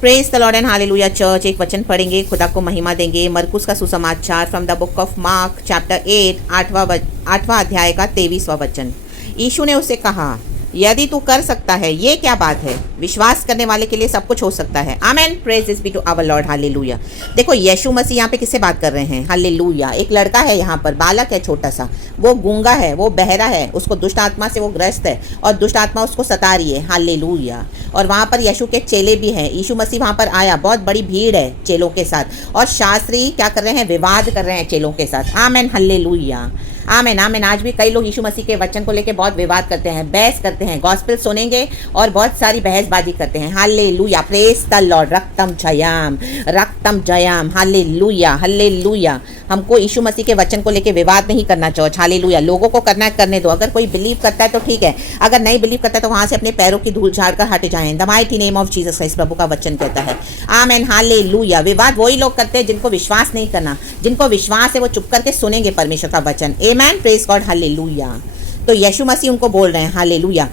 Praise the Lord and hallelujah church. एक वचन पढ़ेंगे, खुदा को महिमा देंगे। मरकुस का सुसमाचार from the book of mark chapter 8 आठवां अध्याय का 23वां वचन। यीशु ने उससे कहा, यदि तू कर सकता है, ये क्या बात है, विश्वास करने वाले के लिए सब कुछ हो सकता है। Amen, praise is be to our Lord, hallelujah. देखो यीशु मसीह यहाँ पे किससे बात कर रहे हैं, हालेलुया। एक लड़का है यहाँ पर, बालक है छोटा सा, वो गूंगा है, वो बहरा है, उसको दुष्ट आत्मा से वो ग्रस्त है और दुष्ट आत्मा उसको सता रही है, हालेलुया। और वहाँ पर यीशु के चेले भी हैं। यीशु मसीह वहाँ पर आया, बहुत बड़ी भीड़ है चेलों के साथ, और शास्त्री क्या कर रहे हैं, विवाद कर रहे हैं चेलों के साथ। आमेन, हालेलुया, आमेन आमेन। आज भी कई लोग यीशु मसीह के वचन को लेकर बहुत विवाद करते हैं, बहस करते हैं, गॉस्पेल सुनेंगे और बहुत सारी बहसबाजी करते हैं। हालेलुया, प्रेज द लॉर्ड, रक्तम जयाम, हालेलुया हालेलुया। हमको यीशु मसीह के वचन को लेकर विवाद नहीं करना चाहिए, हालेलुया। लोगों को करना है, करने दो। अगर कोई बिलीव करता है तो ठीक है, अगर नहीं बिलीव करता है तो वहां से अपने पैरों की धूल झाड़ कर हट जाएं। The mighty name of Jesus Christ, प्रभु का वचन कहता है। Amen, hallelujah. विवाद वही लोग करते हैं जिनको विश्वास नहीं करना, जिनको विश्वास है वो चुप करके सुनेंगे परमेश्वर का वचन। आमेन, प्रेज गॉड, हालेलुया। तो यीशु मसीह उनको बोल रहे हैं, हालेलुया।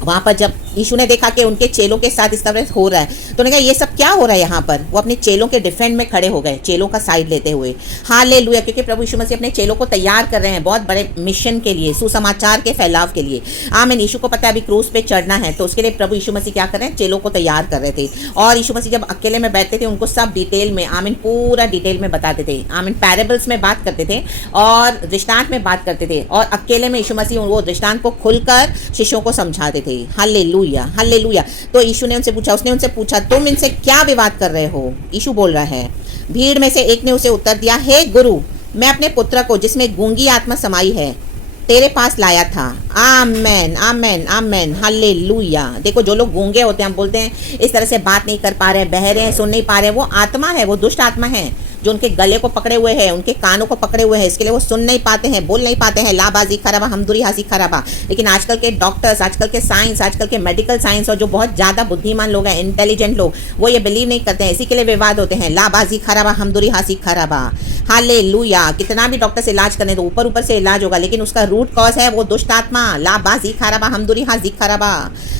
वहाँ पर जब यीशु ने देखा कि उनके चेलों के साथ इस तरह हो रहा है, तो उन्होंने कहा ये सब क्या हो रहा है यहाँ पर। वो अपने चेलों के डिफेंड में खड़े हो गए, चेलों का साइड लेते हुए, हालेलुया। क्योंकि प्रभु यीशु मसीह अपने चेलों को तैयार कर रहे हैं बहुत बड़े मिशन के लिए, सुसमाचार के फैलाव के लिए। आमीन। यीशु को पता है अभी क्रूस पे चढ़ना है, तो उसके लिए प्रभु यीशु मसीह क्या कर रहे हैं, चेलों को तैयार कर रहे थे। और यीशु मसीह जब अकेले में बैठते थे, उनको सब डिटेल में, आमीन, पूरा डिटेल में बताते थे। आमीन, पैराबल्स में बात करते थे और दृष्टांत में बात करते थे, और अकेले में यीशु मसीह वो दृष्टांत को खुलकर शिष्यों को समझाते थे। Hallelujah hallelujah. तो यीशु ने उनसे पूछा, उसने उनसे पूछा, तुम इनसे क्या विवाद कर रहे हो। यीशु बोल रहा है, भीड़ में से एक ने उसे उत्तर दिया, हे गुरु, मैं अपने पुत्र को जिसमें गूंगी आत्मा समाई है तेरे पास लाया था। आमेन आमेन आमेन, हालेलुया। देखो जो लोग गूंगे होते हैं, हम बोलते हैं इस तरह से बात नहीं कर पा रहे, बहरे हैं, सुन नहीं पा रहे, वो आत्मा है, वो दुष्ट आत्मा है जो उनके गले को पकड़े हुए है, उनके कानों को पकड़े हुए है, इसके लिए वो सुन नहीं पाते हैं, बोल नहीं पाते हैं। लाबाजी खराबा, हमदुरी हासी खराबा। लेकिन आजकल के डॉक्टर्स, आजकल के साइंस, आजकल के मेडिकल साइंस और जो बहुत ज़्यादा बुद्धिमान लोग हैं, इंटेलिजेंट लोग, वो ये बिलीव नहीं करते हैं, इसी के लिए विवाद होते हैं। लाबाजी खराबा, हमदुरी हासी खराबा, हालेलुया। कितना भी डॉक्टर से इलाज करने दो, ऊपर ऊपर से इलाज होगा, लेकिन उसका रूट कॉज है वो दुष्ट आत्मा। लाबाजी खराबा, हमदुरी हाजी खराबा,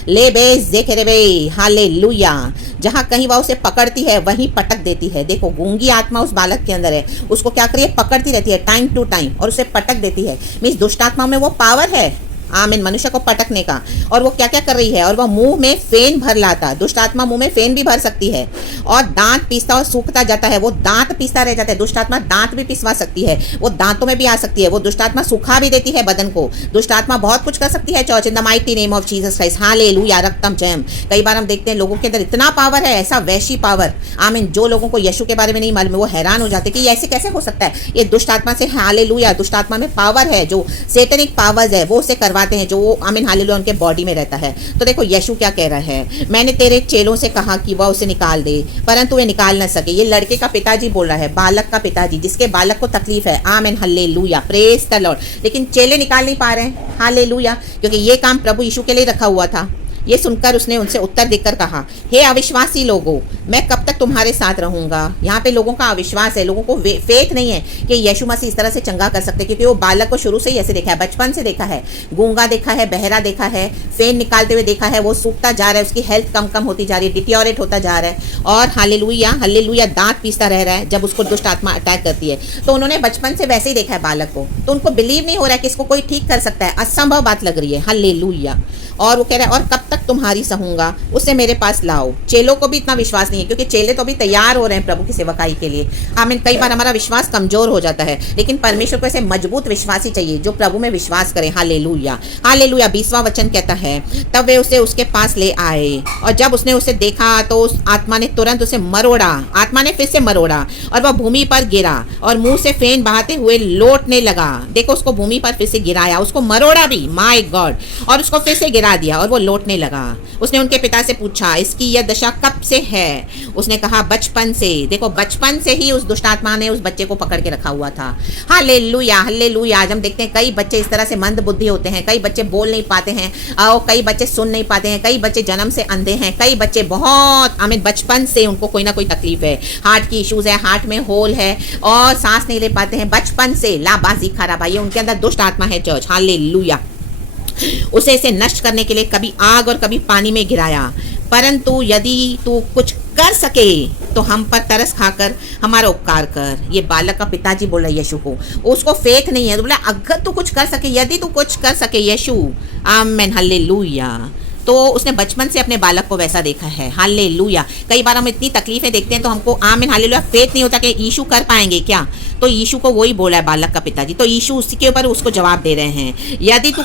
ले बेस देखे रे बे, हालेलुया। जहाँ कहीं वह उसे पकड़ती है वहीं पटक देती है। देखो गूंगी आत्मा उस बालक के अंदर है, उसको क्या करिए, पकड़ती रहती है टाइम टू टाइम और उसे पटक देती है। मीन्स दुष्ट आत्मा में वो पावर है, आमीन, मनुष्य को पटकने का। और वो क्या क्या कर रही है, और वह मुंह में फेन भर लाता। दुष्ट आत्मा मुंह में फेन भी भर सकती है, और दांत पीसता और सूखता जाता है, वो दांत पीसता रह जाता है। दुष्ट आत्मा दांत भी पिसवा सकती है, वो दांतों में भी आ सकती है, वो दुष्ट आत्मा सुखा भी देती है बदन को। दुष्ट आत्मा बहुत कुछ कर सकती है church, in the mighty name of Jesus Christ, hallelujah, रक्तम जयम। कई बार हम देखते हैं लोगों के अंदर इतना पावर है, ऐसा वैशी पावर, आमीन। जो लोगों को यीशु के बारे में नहीं मालूम, वो हैरान हो जाते कि ये ऐसे कैसे हो सकता है। ये दुष्ट आत्मा से, हालेलुया, दुष्ट आत्मा में पावर है, जो सेटनिक पावर्स है वो उसे करवाते हैं, जो वो, आमीन, हालेलुया, उनके बॉडी में रहता है। तो देखो यीशु क्या कह रहा है, मैंने तेरे चेलों से कहा कि वह उसे निकाल दे, परंतु वे निकाल न सके। ये लड़के का पिताजी बोल रहा है, बालक का पिताजी, जिसके बालक को तकलीफ है। आमीन, हालेलुया, प्रेज द लॉर्ड। लेकिन चेले निकाल नहीं पा रहे हैं, हालेलुया, क्योंकि ये काम प्रभु यीशु के लिए रखा हुआ था। ये सुनकर उसने उनसे उत्तर देकर कहा, हे अविश्वासी लोगों, मैं कब तक तुम्हारे साथ रहूंगा। यहाँ पे लोगों का अविश्वास है, लोगों को फेथ नहीं है कि यीशु मसीह इस तरह से चंगा कर सकते, क्योंकि वो बालक को शुरू से ही ऐसे देखा है, बचपन से देखा है, गूंगा देखा है, बहरा देखा है, फेन निकालते हुए देखा है, वो सूखता जा रहा है, उसकी हेल्थ कम कम होती जा रही है, डिटियोरेट होता जा रहा है, और हालेलुया हालेलुया, दांत पीसता रह रहा है जब उसको दुष्ट आत्मा अटैक करती है। तो उन्होंने बचपन से वैसे ही देखा है बालक को, तो उनको बिलीव नहीं हो रहा है कि इसको कोई ठीक कर सकता है, असंभव बात लग रही है, हालेलुया। और वो कह रहा है, और कब तक तुम्हारी सहूंगा, उसे मेरे पास लाओ। चेलों को भी इतना विश्वास नहीं है, क्योंकि चेले तो अभी तैयार हो रहे हैं प्रभु की सेवकाई के लिए। आमीन। कई बार हमारा विश्वास कमजोर हो जाता है, लेकिन परमेश्वर को ऐसे मजबूत विश्वासी चाहिए जो प्रभु में विश्वास करे। Hallelujah hallelujah. 20वां वचन कहता है, तब वे उसे उसके पास ले आए, और जब उसने उसे देखा तो उस आत्मा ने तुरंत उसे मरोड़ा। आत्मा ने फिर से मरोड़ा और वह भूमि पर गिरा और मुंह से फेन बहाते हुए लौटने लगा। देखो उसको भूमि पर फिर से गिराया, उसको मरोड़ा भी, माय गॉड, और उसको फिर से गिरा दिया और वो लौटने लगा। उसने उनके पिता से पूछा, इसकी यह दशा कब से है। उसने कहा, बचपन से। देखो बचपन से ही उस दुष्ट आत्मा ने उस बच्चे को पकड़ के रखा हुआ था। Hallelujah hallelujah. आज हम देखते हैं कई बच्चे इस तरह से मंद बुद्धि होते हैं, कई बच्चे बोल नहीं पाते हैं, और कई बच्चे सुन नहीं पाते हैं, कई बच्चे जन्म से अंधे हैं, कई बच्चे बहुत, आमीन, बचपन से उनको कोई ना कोई तकलीफ है, हार्ट की इश्यूज है, हार्ट में होल है, और सांस नहीं ले पाते हैं बचपन से। लाबाजी खराबा, ये उनके अंदर दुष्ट आत्मा है चर्च, हालेलुया। उसे इसे नष्ट करने के लिए कभी आग और कभी पानी में गिराया, परंतु यदि तू कुछ कर सके तो हम पर तरस खाकर हमारा उपकार कर। ये बालक का पिताजी बोला यीशु को, उसको फेथ नहीं है तो बोला अगर तू कुछ कर सके, यदि तू कुछ कर सके यीशु, आमेन, हालेलुया। तो उसने बचपन से अपने बालक को वैसा देखा है, हालेलुया। कई बार हम इतनी तकलीफें देखते हैं तो हमको आमीन हालेलुया फेथ नहीं होता कि यीशु कर पाएंगे क्या। तो यीशु को वही बोला है बालक का पिताजी, तो यीशु उसी के ऊपर उसको जवाब दे रहे हैं, यदि तू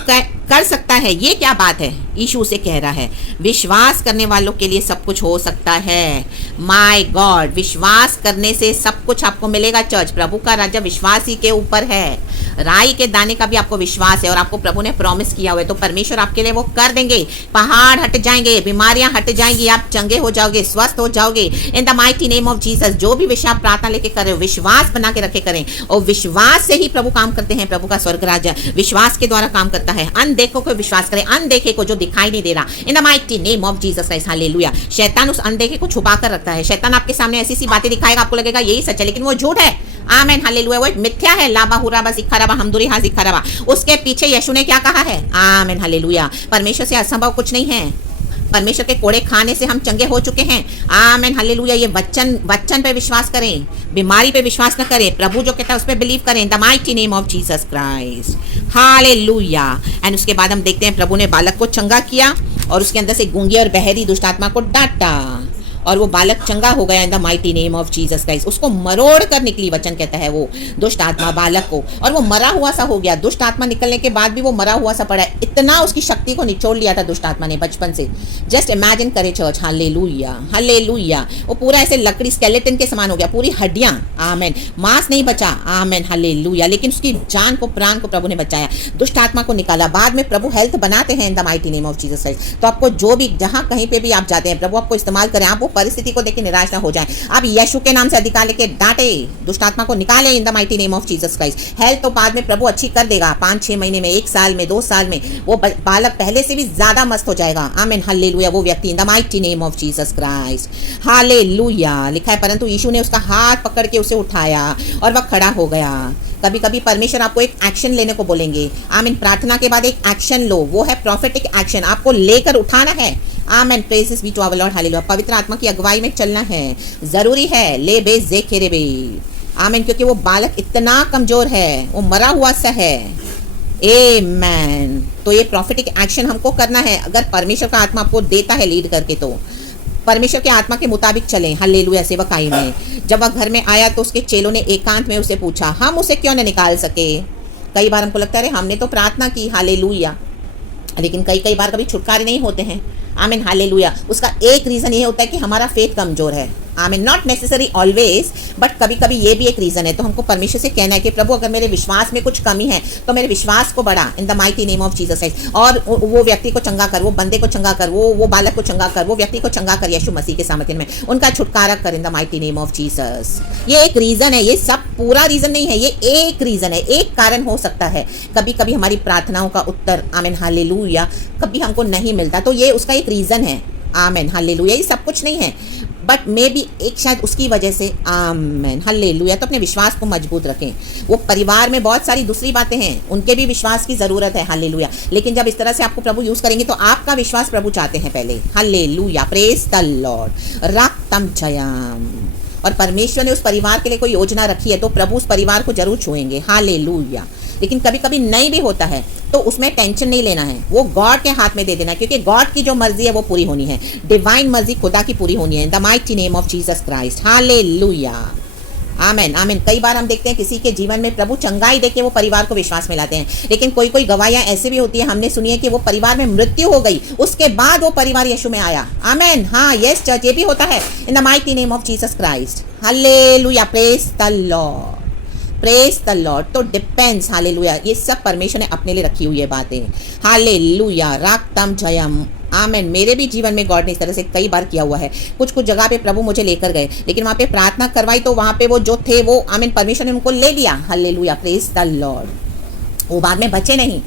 कर सकता है। ये क्या बात है, यीशु उसे कह रहा है विश्वास करने वालों के लिए सब कुछ हो सकता है। माय गॉड, विश्वास करने से सब कुछ आपको मिलेगा चर्च। प्रभु का राज्य विश्वास ही के ऊपर है। राई के दाने का भी आपको विश्वास है और आपको प्रभु ने प्रॉमिस किया हुआ है, तो परमेश्वर आपके लिए वो कर देंगे। पहाड़ हट जाएंगे, बीमारियां हट जाएंगी, आप चंगे हो जाओगे, स्वस्थ हो जाओगे इन the mighty name of Jesus. जो भी विषय आप प्रार्थना लेके कर रहे हो, विश्वास बना के रखे करें, और विश्वास से ही प्रभु काम करते हैं। प्रभु का स्वर्ग राज्य विश्वास के द्वारा काम करता है। अनदेखो को विश्वास करें, अनदेखे को जो दिखाई नहीं दे रहा, इन the mighty name of Jesus Christ, hallelujah. शैतान उस अनदेखे को छुपा कर रखता है। शैतान आपके सामने ऐसी सी बातें दिखाएगा, आपको लगेगा यही सच है, लेकिन वो झूठ है। Amen, hallelujah. वो एक मिथ्या है। लाबा हुराबा सिखाराबा हमदुरी हा सिखाराबा, उसके पीछे यीशु ने क्या कहा है, आमेन, हालेलुया। परमेश्वर से असंभव कुछ नहीं है। परमेश्वर के कोड़े खाने से हम चंगे हो चुके हैं। आमेन, हालेलुया। ये वचन पे विश्वास करें, बीमारी पे विश्वास न करें। प्रभु जो कहता है उस पे बिलीव करें, the mighty name of Jesus Christ, hallelujah. And उसके बाद हम देखते हैं प्रभु ने बालक को चंगा किया और उसके अंदर से गूंगी और बहरी दुष्ट आत्मा को डांटा और वो बालक चंगा हो गया इन the mighty name of Jesus Christ. उसको मरोड़ कर निकली, वचन कहता है वो दुष्ट आत्मा बालक को, और वो मरा हुआ सा हो गया। दुष्ट आत्मा निकलने के बाद भी वो मरा हुआ सा पड़ा है। इतना उसकी शक्ति को निचोड़ लिया था दुष्ट आत्मा ने बचपन से। जस्ट इमेजिन करे चर्च, हालेलुया, हालेलुया। वो पूरा ऐसे लकड़ी स्केलेटन के समान हो गया, पूरी हड्डियां, आमेन, मांस नहीं बचा, आमेन, हालेलुया। लेकिन उसकी जान को, प्राण को प्रभु ने बचाया, दुष्ट आत्मा को निकाला। बाद में प्रभु हेल्थ बनाते हैं in the mighty name of Jesus Christ. तो आपको जो भी, जहां कहीं पे भी आप जाते हैं, प्रभु आपको इस्तेमाल करें। आप वो परिस्थिति को देख के निराश ना हो जाएं। आप यीशु के नाम से अधिकार लेके डांटे, दुष्ट आत्मा को निकाले इन the mighty name of Jesus Christ. Health तो बाद में प्रभु अच्छी कर देगा, 5-6 महीने में, 1 साल में, 2 साल में वो बालक पहले से भी ज्यादा मस्त हो जाएगा। आमीन, हालेलुया। वो व्यक्ति इन the mighty name of Jesus Christ, hallelujah. लिखा है परंतु यीशु ने उसका हाथ पकड़ के उसे उठाया और वह खड़ा हो गया। कभी कभी परमेश्वर आपको एक एक्शन लेने को बोलेंगे। आमीन, प्रार्थना के बाद एक एक्शन लो, वो है प्रॉफिटिक एक्शन। आपको लेकर उठाना है। Amen, praises be to our Lord, hallelujah. पवित्र आत्मा की अगुवाई में चलना है, जरूरी है। ले बे जे खेरे बे, आमेन, क्योंकि वो बालक इतना कमजोर है, वो मरा हुआ सा है। आमेन। तो ये प्रॉफिटिक एक्शन हमको करना है। अगर परमेश्वर का आत्मा आपको देता है लीड करके, तो परमेश्वर के आत्मा के मुताबिक चलें, हालेलुया। सेवकाई में जब वह घर में आया तो उसके चेलों ने एकांत में उसे पूछा, हम उसे क्यों न निकाल सके। कई बार हमको लगता है हमने तो प्रार्थना की, हालेलुया, लेकिन कई बार कभी छुटकारे नहीं होते हैं। आमीन, हालेलुया। उसका एक रीज़न ये होता है कि हमारा फेथ कमजोर है। आमीन, नॉट नेसेसरी ऑलवेज, बट कभी कभी ये भी एक रीज़न है। तो हमको परमेश्वर से कहना है कि प्रभु अगर मेरे विश्वास में कुछ कमी है तो मेरे विश्वास को बढ़ा इन the mighty name of Jesus Christ. और वो व्यक्ति को चंगा कर, वो बंदे को चंगा कर, वो बालक को चंगा कर, वो व्यक्ति को चंगा कर यीशु मसीह के सामर्थ्य में, उनका छुटकारा कर इन the mighty name of Jesus. ये एक रीज़न है, ये सब पूरा रीज़न नहीं है, ये एक रीज़न है, एक कारण हो सकता है। कभी कभी हमारी प्रार्थनाओं का उत्तर, आमीन, हालेलुया, कभी हमको नहीं मिलता, तो ये उसका एक रीज़न है। आमीन, हालेलुया। ये सब कुछ नहीं है, बट मे बी एक शायद उसकी वजह से, आमीन, हालेलुया। तो अपने विश्वास को मजबूत रखें। वो परिवार में बहुत सारी दूसरी बातें हैं, उनके भी विश्वास की ज़रूरत है, हालेलुया। लेकिन जब इस तरह से आपको प्रभु यूज़ करेंगे तो आपका विश्वास प्रभु चाहते हैं पहले, hallelujah, praise the Lord, राक्तम Jayam. और परमेश्वर ने उस परिवार के लिए कोई योजना रखी है तो प्रभु उस परिवार को जरूर छुएंगे, हालेलुया। लेकिन कभी कभी नहीं भी होता है तो उसमें टेंशन नहीं लेना है, वो गॉड के हाथ में दे देना है, क्योंकि गॉड की जो मर्जी है वो पूरी होनी है। डिवाइन मर्जी खुदा की पूरी होनी है, the mighty name of Jesus Christ, hallelujah, amen, amen. कई बार हम देखते हैं किसी के जीवन में प्रभु चंगाई देके वो परिवार को विश्वास में लाते हैं, लेकिन कोई गवाहियां ऐसे भी होती है, हमने सुनी है कि वो परिवार में मृत्यु हो गई, उसके बाद वो परिवार यीशु में आया। आमेन, हाँ, यस चर्च, ये भी होता है इन the mighty name of Jesus Christ, hallelujah, praise the Lord, praise the Lord. तो डिपेंड्स, हालेलुया। ये सब परमेश्वर ने अपने लिए रखी हुई है बातें, हालेलुया, राक्तम जयम, आमेन। मेरे भी जीवन में गॉड ने इस तरह से कई बार किया हुआ है। कुछ जगह पे प्रभु मुझे लेकर गए, लेकिन वहाँ पे प्रार्थना करवाई तो वहाँ पे वो जो थे वो, आमेन, परमेश्वर ने उनको ले लिया, हालेलुया, प्रेज द लॉर्ड। वो बाद में बचे नहीं।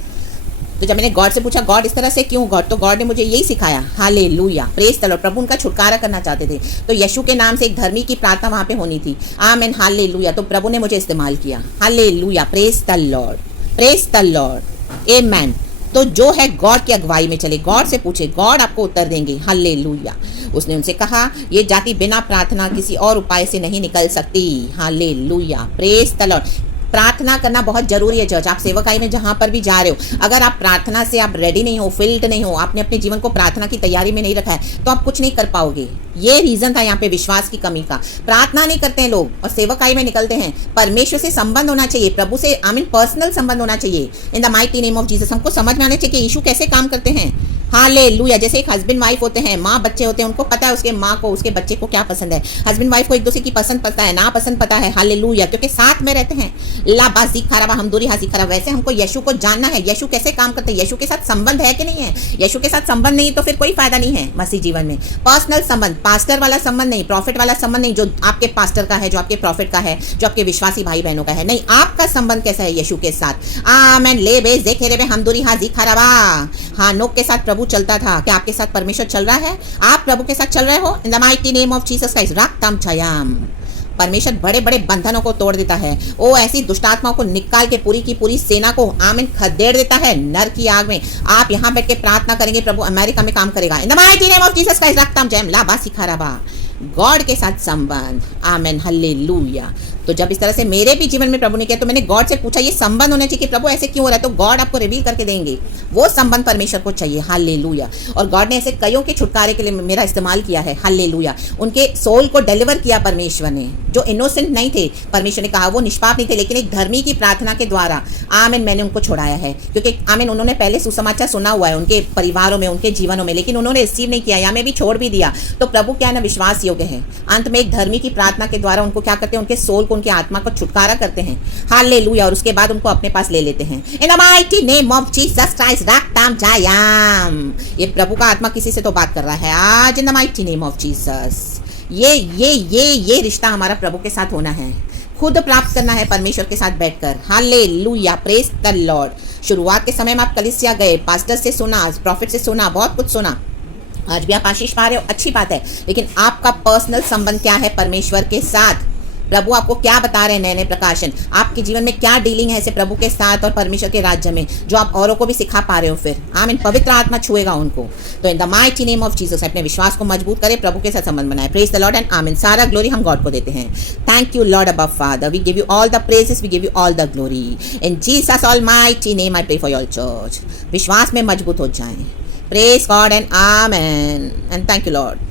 तो जब मैंने गॉड से पूछा, गॉड इस तरह से क्यों गॉड, तो गॉड ने मुझे यही सिखाया, हालेलुया, प्रेज द लॉर्ड। प्रभु उनका छुटकारा करना चाहते थे, तो यीशु के नाम से एक धर्मी की प्रार्थना वहाँ पे होनी थी, आमेन, हालेलुया। तो प्रभु ने मुझे इस्तेमाल किया, hallelujah, praise the Lord, praise the Lord, amen. तो जो है गॉड की अगुवाई में चले, गॉड से पूछे, गॉड आपको उत्तर देंगे। हालेलुया। उसने उनसे कहा ये जाति बिना प्रार्थना किसी और उपाय से नहीं निकल सकती। Hallelujah, praise the Lord. प्रार्थना करना बहुत जरूरी है चर्च। आप सेवकाई में जहां पर भी जा रहे हो, अगर आप प्रार्थना से आप रेडी नहीं हो, फिल्ड नहीं हो, आपने अपने जीवन को प्रार्थना की तैयारी में नहीं रखा है, तो आप कुछ नहीं कर पाओगे। ये रीजन था यहाँ पे विश्वास की कमी का। प्रार्थना नहीं करते हैं लोग और सेवकाई में निकलते हैं। परमेश्वर से संबंध होना चाहिए, प्रभु से पर्सनल संबंध होना चाहिए। इन the mighty name of Jesus हमको समझ में आना चाहिए कि यीशु कैसे काम करते हैं। हालेलुया। जैसे एक हस्बैंड वाइफ होते हैं, माँ बच्चे होते हैं, उनको पता है उसके माँ को, उसके बच्चे को क्या पसंद है। हस्बैंड वाइफ को एक दूसरे की पसंद पता है, ना पसंद पता है। हालेलुया, क्योंकि साथ में रहते हैं। लाबाजी खराबा हमदूरी हाजी खराब। वैसे हमको यीशु को जानना है, यीशु कैसे काम करते हैं, यीशु के साथ संबंध है कि नहीं है। यीशु के साथ संबंध नहीं तो फिर कोई फायदा नहीं है मसीह जीवन में। पर्सनल संबंध, पास्टर वाला संबंध नहीं, प्रॉफिट वाला संबंध नहीं, जो आपके पास्टर का है, जो आपके प्रॉफिट का है, जो आपके विश्वासी भाई बहनों का है। नहीं, आपका संबंध कैसा है यीशु के साथ। आमेन। ले बे जेखेरे बे हमदूरी हाजी खराबा। हाँ, नोक के साथ प्रभु चलता था। क्या आपके साथ परमेश्वर चल रहा है? आप प्रभु के साथ चल रहे हो? In the mighty name of Jesus Christ रक्तम छयाम। परमेश्वर बड़े बड़े बंधनों को तोड़ देता है। वो ऐसी दुष्ट आत्माओं को निकाल के पूरी की पूरी सेना को आमीन खदेड़ देता है नर की आग में। आप यहाँ बैठ के प्रार्थना करेंगे, प्रभु अमेरिका में काम करेगा। In the mighty name of Jesus Christ रक्तम जयम लाबा सिखाराबा। गॉड के साथ संबंध। Amen, hallelujah. तो जब इस तरह से मेरे भी जीवन में प्रभु ने किया, तो मैंने गॉड से पूछा ये संबंध होना चाहिए कि प्रभु ऐसे क्यों हो रहा है, तो गॉड आपको रिवील करके देंगे। वो संबंध परमेश्वर को चाहिए। हालेलुया। और गॉड ने ऐसे कईयों के छुटकारे के लिए मेरा इस्तेमाल किया है। हालेलुया। उनके सोल को डिलीवर किया परमेश्वर ने, जो इनोसेंट नहीं थे। परमेश्वर ने कहा वो निष्पाप नहीं थे, लेकिन एक धर्मी की प्रार्थना के द्वारा आमीन मैंने उनको छुड़ाया है। क्योंकि आमीन उन्होंने पहले सुसमाचार सुना हुआ है उनके परिवारों में, उनके जीवनों में, लेकिन उन्होंने रिसीव नहीं किया या में भी छोड़ भी दिया। तो प्रभु क्या ना विश्वास योग्य है। अंत में एक धर्मी की प्रार्थना के द्वारा उनको क्या करते हैं, उनके सोल को, उनकी आत्मा को छुटकारा करते हैं। हालेलुया। और उसके बाद उनको अपने पास ले लेते हैं। In the mighty name of Jesus Christ रक्तम जायाम। ये प्रभु का आत्मा किसी से तो बात कर रहा है आज। इन the mighty name of Jesus. ये रिश्ता हमारा प्रभु के साथ होना है, खुद प्राप्त करना है परमेश्वर के साथ बैठकर। Hallelujah, praise the Lord. शुरुआत के समय में आप कलीसिया गए, पास्टर से सुना, प्रॉफिट से सुना, बहुत कुछ सुना। आज भी आप आशीष पा रहे हो, अच्छी बात है, लेकिन आपका पर्सनल संबंध क्या है परमेश्वर के साथ। प्रभु आपको क्या बता रहे हैं, नए नए प्रकाशन आपके जीवन में क्या डीलिंग है ऐसे प्रभु के साथ और परमेश्वर के राज्य में, जो आप औरों को भी सिखा पा रहे हो। फिर आमीन, पवित्र आत्मा छुएगा उनको। तो इन the mighty name of Jesus अपने विश्वास को मजबूत करें, प्रभु के साथ संबंध बनाए। प्रेज द लॉर्ड एंड आमीन। सारा ग्लोरी हम गॉड को देते हैं। Thank you lord above father, we give you all the praises, we give you all the glory. In Jesus almighty name I pray for your church. विश्वास में मजबूत हो जाएं। प्रेज गॉड एंड आमीन एंड थैंक यू लॉर्ड।